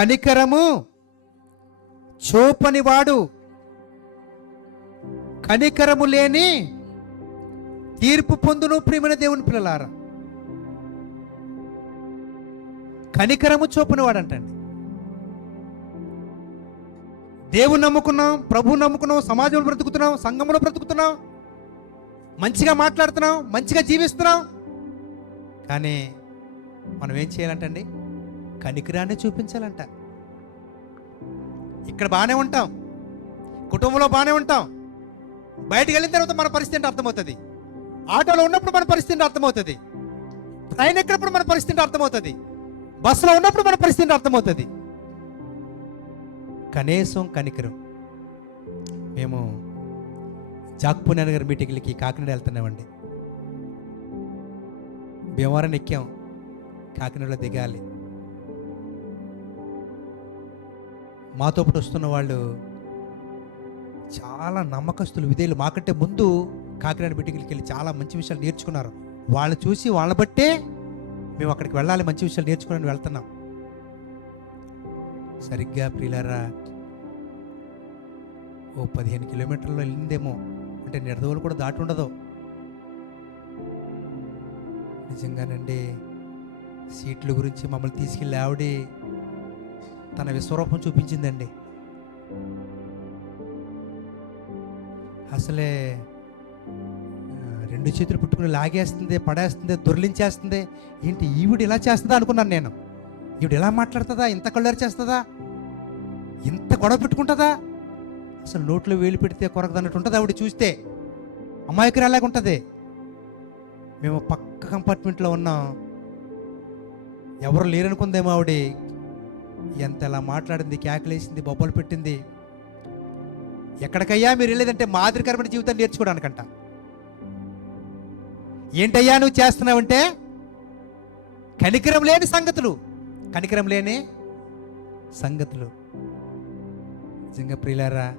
కనికరము చూపనివాడు కనికరము లేని తీర్పు పొందును ప్రియమైన దేవుని పిల్లలారా. కనికరము చూపనివాడు అంటండి దేవుని నమ్ముకున్నాం ప్రభు నమ్ముకున్నాం సమాజంలో బ్రతుకుతున్నాం సంఘంలో బ్రతుకుతున్నాం. మంచిగా మాట్లాడుతున్నాం మంచిగా జీవిస్తున్నాం. కానీ మనం ఏం చేయాలంటండి? కనికిరాన్ని చూపించాలంట. ఇక్కడ బాగానే ఉంటాం. కుటుంబంలో బాగానే ఉంటాం. బయటికి వెళ్ళిన తర్వాత మన పరిస్థితి అర్థమవుతుంది. ఆటోలో ఉన్నప్పుడు మన పరిస్థితి అర్థమవుతుంది. ట్రైన్ ఎక్కినప్పుడు మన పరిస్థితి అర్థమవుతుంది. బస్సులో ఉన్నప్పుడు మన పరిస్థితి అర్థమవుతుంది. కనీసం కనికరం. మేము జాక్పూర్ నగర్ మీటింగ్లకి కాకినాడ వెళ్తున్నామండి. భీమవరం ఎక్కాం. కాకినాడలో దిగాలి. మాతో పాటు వస్తున్న వాళ్ళు చాలా నమ్మకస్తులు విధేయులు. మాకంటే ముందు కాకినాడ మీటింగ్లకి వెళ్ళి చాలా మంచి విషయాలు నేర్చుకున్నారు. వాళ్ళు చూసి వాళ్ళ బట్టే మేము అక్కడికి వెళ్ళాలి మంచి విషయాలు నేర్చుకుని వెళ్తున్నాం. సరిగ్గా ప్రియులారా ఓ పదిహేను కిలోమీటర్లు వెళ్ళిందేమో. అంటే నిడదవులు కూడా దాటి ఉండదు. నిజంగానండి సీట్ల గురించి మమ్మల్ని తీసుకెళ్ళి ఆవిడ తన విశ్వరూపం చూపించిందండి. అసలే రెండు చేతులు పుట్టుకుని లాగేస్తుంది పడేస్తుంది దొర్లించేస్తుంది. ఏంటి ఈవిడ ఇలా చేస్తుందా అనుకున్నాను నేను. ఈవిడ ఎలా మాట్లాడుతుందా? ఇంత కళ్ళారు చేస్తుందా? ఇంత గొడవ పెట్టుకుంటుందా? అసలు నోట్లో వేలు పెడితే కొరకదన్నట్టు ఉంటుంది ఆవిడ చూస్తే. అమాయకురాలాగా ఉంటుంది. మేము పక్క కంపార్ట్మెంట్లో ఉన్నాం. ఎవరు లేరనుకుందేమో ఆవిడ ఎంత ఎలా మాట్లాడింది కేకలేసింది బొబ్బలు పెట్టింది. ఎక్కడికయ్యా మీరు వెళ్ళేదంటే మాదిరికరమైన జీవితాన్ని నేర్చుకోవడానికంట. ఏంటయ్యా నువ్వు చేస్తున్నావంటే కనికరం లేని సంగతులు. కనికరం లేని సంగతులు. నిజంగా ప్రియులారా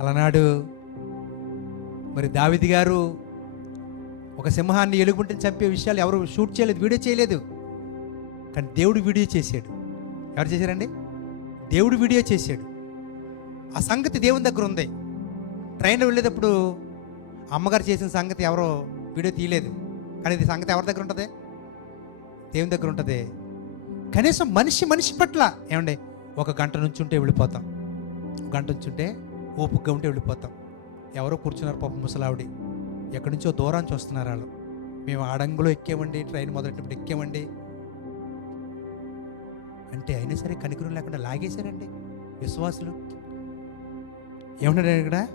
అలనాడు మరి దావిది గారు ఒక సింహాన్ని ఎలుగుంటిని చంపే విషయాలు ఎవరు షూట్ చేయలేదు వీడియో చేయలేదు. కానీ దేవుడు వీడియో చేశాడు. ఎవరు చేశారండి? దేవుడు వీడియో చేశాడు. ఆ సంగతి దేవుని దగ్గర ఉంది. ట్రైన్లో వెళ్ళేటప్పుడు అమ్మగారు చేసిన సంగతి ఎవరో వీడియో తీయలేదు. కానీ ఇది సంగతి ఎవరి దగ్గర ఉంటుంది? దేవుని దగ్గర ఉంటుంది. కనీసం మనిషి మనిషి పట్ల ఏమండి? ఒక గంట నుంచి ఉంటే వెళ్ళిపోతాం. ఒక గంట నుంచి ఉంటే ఓపుగ్గా ఉంటే వెళ్ళిపోతాం. ఎవరో కూర్చున్నారు పాప ముసలావిడి. ఎక్కడి నుంచో దూరానికి వస్తున్నారు వాళ్ళు. మేము ఆడంగులో ఎక్కామండి ట్రైన్ మొదలెట్టినప్పుడు ఎక్కామండి. అంటే అయినా సరే కనికరం లేకుండా లాగేశారండి విశ్వాసులు. ఏమన్నాడు ఇక్కడ?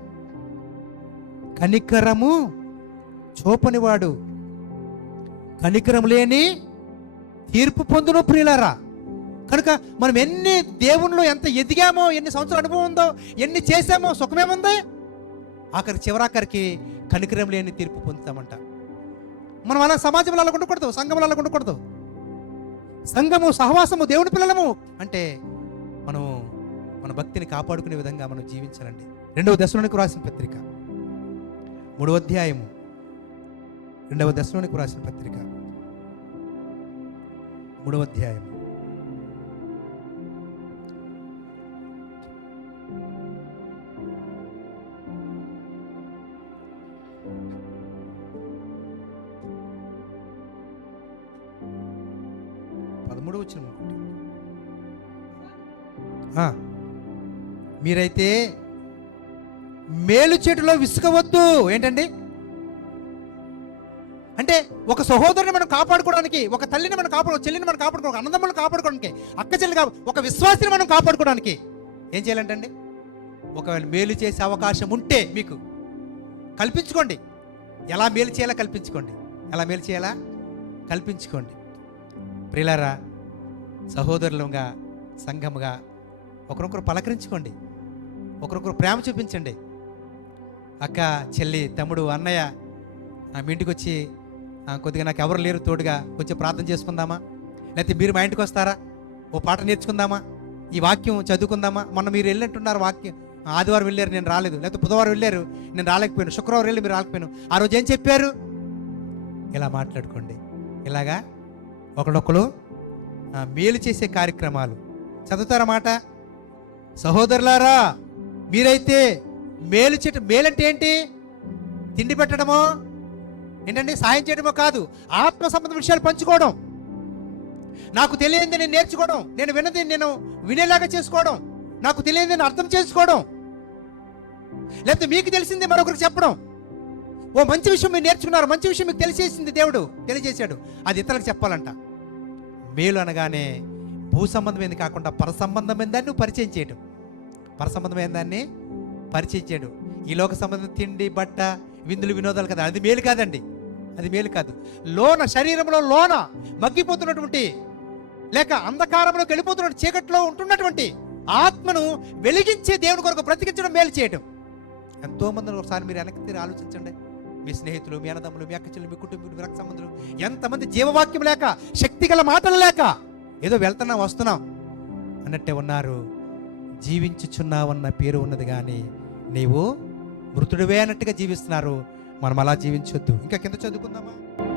కనికరము చూపనివాడు. కనికరం లేని తీర్పు పొందును ప్రియులారా. కనుక మనం ఎన్ని దేవుళ్ళు ఎంత ఎదిగామో ఎన్ని సంవత్సరాల అనుభవం ఉందో ఎన్ని చేసామో సుఖమేముంది? ఆఖరి చివరాఖరికి కనికరం లేని తీర్పు పొందుతామంట. మనం అలా సమాజంలో అలా ఉండకూడదు సంఘంలో అలా ఉండకూడదు. సంఘము సహవాసము దేవుని పిల్లలము అంటే మనము మన భక్తిని కాపాడుకునే విధంగా మనం జీవించాలండి. రెండవ దశలోనికి రాసిన పత్రిక. మూడవ అధ్యాయము. రెండవ దశలోనికి రాసిన పత్రిక. మూడవ అధ్యాయం మూడో వచ్చిన మీరైతే మేలు చెట్టులో విసుకవద్దు ఏంటండి? అంటే ఒక సహోదరుని మనం కాపాడుకోవడానికి ఒక తల్లిని మనం కాపాడు చెల్లిని మనం కాపాడుకోవడానికి అన్నదమ్ములను కాపాడుకోవడానికి అక్క చెల్లి కా ఒక విశ్వాసిని మనం కాపాడుకోవడానికి ఏం చేయాలంటండి? ఒకవేళ మేలు చేసే అవకాశం ఉంటే మీకు కల్పించుకోండి. ఎలా మేలు చేయాలా కల్పించుకోండి. ఎలా మేలు చేయాలా? కల్పించుకోండి. ప్రియులారా సహోదరులుగా సంఘముగా ఒకరొకరు పలకరించుకోండి. ఒకరొకరు ప్రేమ చూపించండి. అక్క చెల్లి తమ్ముడు అన్నయ్య మీ ఇంటికి వచ్చి కొద్దిగా నాకు ఎవరు లేరు తోడుగా కొంచెం ప్రార్థన చేసుకుందామా? లేకపోతే మీరు మా ఇంటికి వస్తారా? ఓ పాట నేర్చుకుందామా? ఈ వాక్యం చదువుకుందామా? మొన్న మీరు వెళ్ళినట్టున్నారు వాక్యం. ఆదివారం వెళ్ళారు నేను రాలేదు. లేకపోతే బుధవారం వెళ్ళారు నేను రాలేకపోయాను. శుక్రవారం వెళ్ళి మీరు రాలేకపోయాను. ఆ రోజు ఏం చెప్పారు? ఇలా మాట్లాడుకోండి. ఇలాగా ఒకడొకరు మేలు చేసే కార్యక్రమాలు. చదువుతారా మాట? సహోదరులారా మీరైతే మేలు చెట్టు మేలంటే ఏంటి? తిండి పెట్టడమో ఏంటంటే సాయం చేయడమో కాదు ఆత్మ సంబంధ విషయాలు పంచుకోవడం. నాకు తెలియంది నేను నేర్చుకోవడం నేను విన్నది నేను వినేలాగా చేసుకోవడం నాకు తెలియంది నేను అర్థం చేసుకోవడం. లేకపోతే మీకు తెలిసింది మరొకరికి చెప్పడం. ఓ మంచి విషయం మీరు నేర్చుకున్నారు మంచి విషయం మీకు తెలిసేసింది దేవుడు తెలియజేశాడు. అది ఇతరులకు చెప్పాలంట. మేలు అనగానే భూ సంబంధమైనది కాకుండా పరసంబంధమైన దాన్ని నువ్వు పరిచయం చేయడం పరసంబంధమైన దాన్ని పరిచయం చేయడం. ఈ లోక సంబంధం తిండి బట్ట విందులు వినోదాలు కదా. అది మేలు కాదండి. అది మేలు కాదు. లోన శరీరంలో లోన మగ్గిపోతున్నటువంటి లేక అంధకారంలోకి వెళ్ళిపోతున్న చీకట్లో ఉంటున్నటువంటి ఆత్మను వెలిగించే దేవుని కొరకు బ్రతికించడం మేలు చేయడం ఎంతోమంది ఒకసారి మీరు వెనక్కి తిరిగి ఆలోచించండి. మీ స్నేహితులు మీ అన్నదమ్ములు మీ అక్కచెల్లు మీ కుటుంబీకులు మీ రక్త సంబంధులు ఎంతమంది జీవవాక్యం లేక శక్తి గల మాటలు లేక ఏదో వెళ్తున్నాం వస్తున్నాం అన్నట్టే ఉన్నారు. జీవించుచున్నావన్న పేరు ఉన్నది కానీ నీవు మృతుడివే అన్నట్టుగా జీవిస్తున్నారు. మనం అలా జీవించొద్దు. ఇంకా కింద చదువుకుందామా?